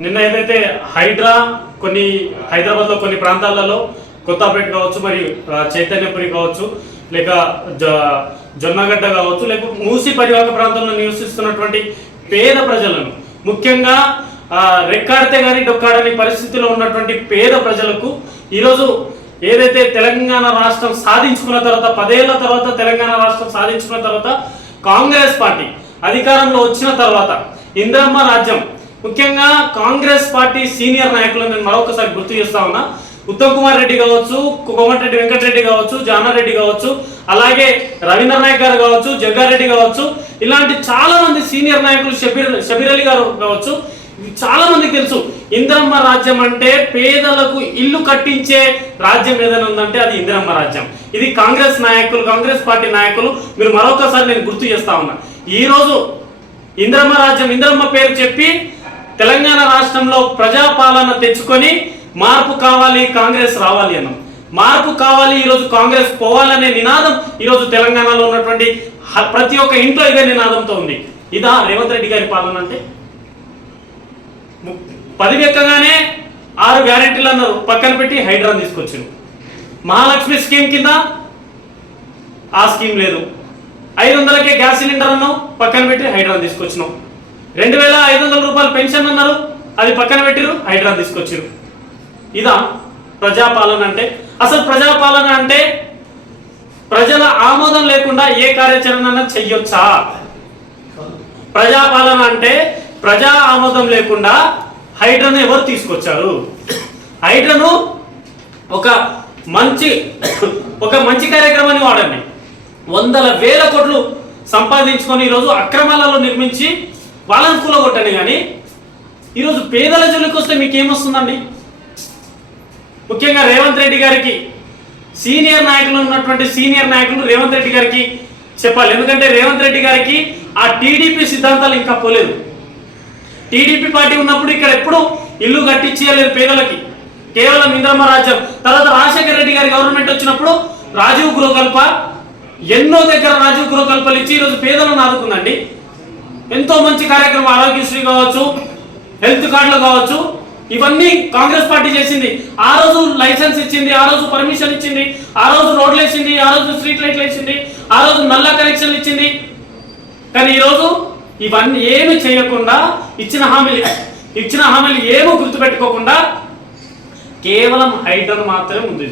నిన్న ఏదైతే హైడ్రా కొన్ని హైదరాబాద్లో కొన్ని ప్రాంతాలలో కొత్తపేట కావచ్చు మరి చైతన్యపురి కావచ్చు లేక జ- జొన్నగడ్డ కావచ్చు లేక మూసి పరివాహక ప్రాంతంలో నివసిస్తున్నటువంటి పేద ప్రజలను ముఖ్యంగా రెక్కాడితే కానీ డొక్కాడని పరిస్థితిలో ఉన్నటువంటి పేద ప్రజలకు ఈరోజు ఏదైతే తెలంగాణ రాష్ట్రం సాధించుకున్న తర్వాత పదేళ్ళ తర్వాత తెలంగాణ రాష్ట్రం సాధించుకున్న తర్వాత కాంగ్రెస్ పార్టీ అధికారంలో వచ్చిన తర్వాత ఇంద్రమ్మ రాజ్యం ముఖ్యంగా కాంగ్రెస్ పార్టీ సీనియర్ నాయకులను నేను మరొకసారి గుర్తు చేస్తా ఉన్నా. ఉత్తమ్ కుమార్ రెడ్డి కావచ్చు కోమటిరెడ్డి వెంకటరెడ్డి కావచ్చు జానారెడ్డి కావచ్చు అలాగే రవీంద్ర నాయక్ గారు కావచ్చు జగ్గారెడ్డి కావచ్చు ఇలాంటి చాలా మంది సీనియర్ నాయకులు షబీర్ షబీర్ అలీ గారు కావచ్చు. చాలా మందికి తెలుసు. ఇందిరమ్మ రాజ్యం అంటే పేదలకు ఇల్లు కట్టించే రాజ్యం ఏదైనా ఉందంటే అది ఇందిరమ్మ రాజ్యం. ఇది కాంగ్రెస్ నాయకులు కాంగ్రెస్ పార్టీ నాయకులు మీరు మరొకసారి నేను గుర్తు చేస్తా ఉన్నా. ఈ రోజు ఇందిరమ్మ రాజ్యం ఇందిరమ్మ పేరు చెప్పి తెలంగాణ రాష్ట్రంలో ప్రజాపాలన తెచ్చుకొని మార్పు కావాలి కాంగ్రెస్ రావాలి అన్నాం. మార్పు కావాలి ఈరోజు కాంగ్రెస్ పోవాలనే నినాదం ఈరోజు తెలంగాణలో ఉన్నటువంటి ప్రతి ఒక్క ఇంట్లో ఇదే నినాదంతో ఉంది. ఇదా రేవంత్ రెడ్డి గారి పాలన అంటే? పది ఎక్కగానే ఆరు గ్యారెంటీలు అన్నారు. పక్కన పెట్టి హైడ్రాన్ తీసుకొచ్చారు. మహాలక్ష్మి స్కీమ్ కింద ఆ స్కీమ్ లేదు. ఐదు వందలకే గ్యాస్ సిలిండర్ అన్నావు పక్కన పెట్టి హైడ్రాన్ తీసుకొచ్చినావు రెండు వేల ఐదు వందల రూపాయలు పెన్షన్ అన్నారు. అది పక్కన పెట్టిరు హైడ్రాన్ తీసుకొచ్చారు ఇదా ప్రజాపాలన అంటే. అసలు ప్రజాపాలన అంటే ప్రజల ఆమోదం లేకుండా ఏ కార్యాచరణ చెయ్యొచ్చా? ప్రజాపాలన అంటే ప్రజా ఆమోదం లేకుండా హైడ్రాను ఎవరు తీసుకొచ్చారు? హైడ్రాను ఒక మంచి ఒక మంచి కార్యక్రమాన్ని వాడండి. వందల వేల కోట్లు సంపాదించుకొని ఈరోజు అక్రమాలలో నిర్మించి వాళ్ళని కూలగొట్టండి కానీ ఈరోజు పేదల జోలికి వస్తే మీకేమొస్తుందండి? ముఖ్యంగా రేవంత్ రెడ్డి గారికి సీనియర్ నాయకులు ఉన్నటువంటి సీనియర్ నాయకులు రేవంత్ రెడ్డి గారికి చెప్పాలి. ఎందుకంటే రేవంత్ రెడ్డి గారికి ఆ టీడీపీ సిద్ధాంతాలు ఇంకా పోలేదు. టీడీపీ పార్టీ ఉన్నప్పుడు ఇక్కడ ఎప్పుడు ఇల్లు కట్టించేయలేదు పేదలకి. కేవలం ఇంద్రమ్మ రాజ్యం. తర్వాత రాజశేఖర రెడ్డి గారి గవర్నమెంట్ వచ్చినప్పుడు రాజీవ్ గృహకల్ప ఎన్నో దగ్గర రాజీవ్ గృహకల్పలు ఇచ్చి ఈరోజు పేదలను ఆదుకుందండి. ఎంతో మంచి కార్యక్రమం ఆరోగ్యశ్రీ కావచ్చు హెల్త్ కార్డులు కావచ్చు ఇవన్నీ కాంగ్రెస్ పార్టీ చేసింది. ఆ రోజు లైసెన్స్ ఇచ్చింది ఆ రోజు పర్మిషన్ ఇచ్చింది ఆ రోజు రోడ్లు వేసింది ఆ రోజు స్ట్రీట్ లైట్లు వేసింది ఆ రోజు నల్ల కనెక్షన్ ఇచ్చింది. కానీ ఈరోజు ఇవన్నీ ఏమి చేయకుండా ఇచ్చిన హామీలు ఇచ్చిన హామీలు ఏమో గుర్తుపెట్టుకోకుండా కేవలం హైడ్రన్ మాత్రమే ముందు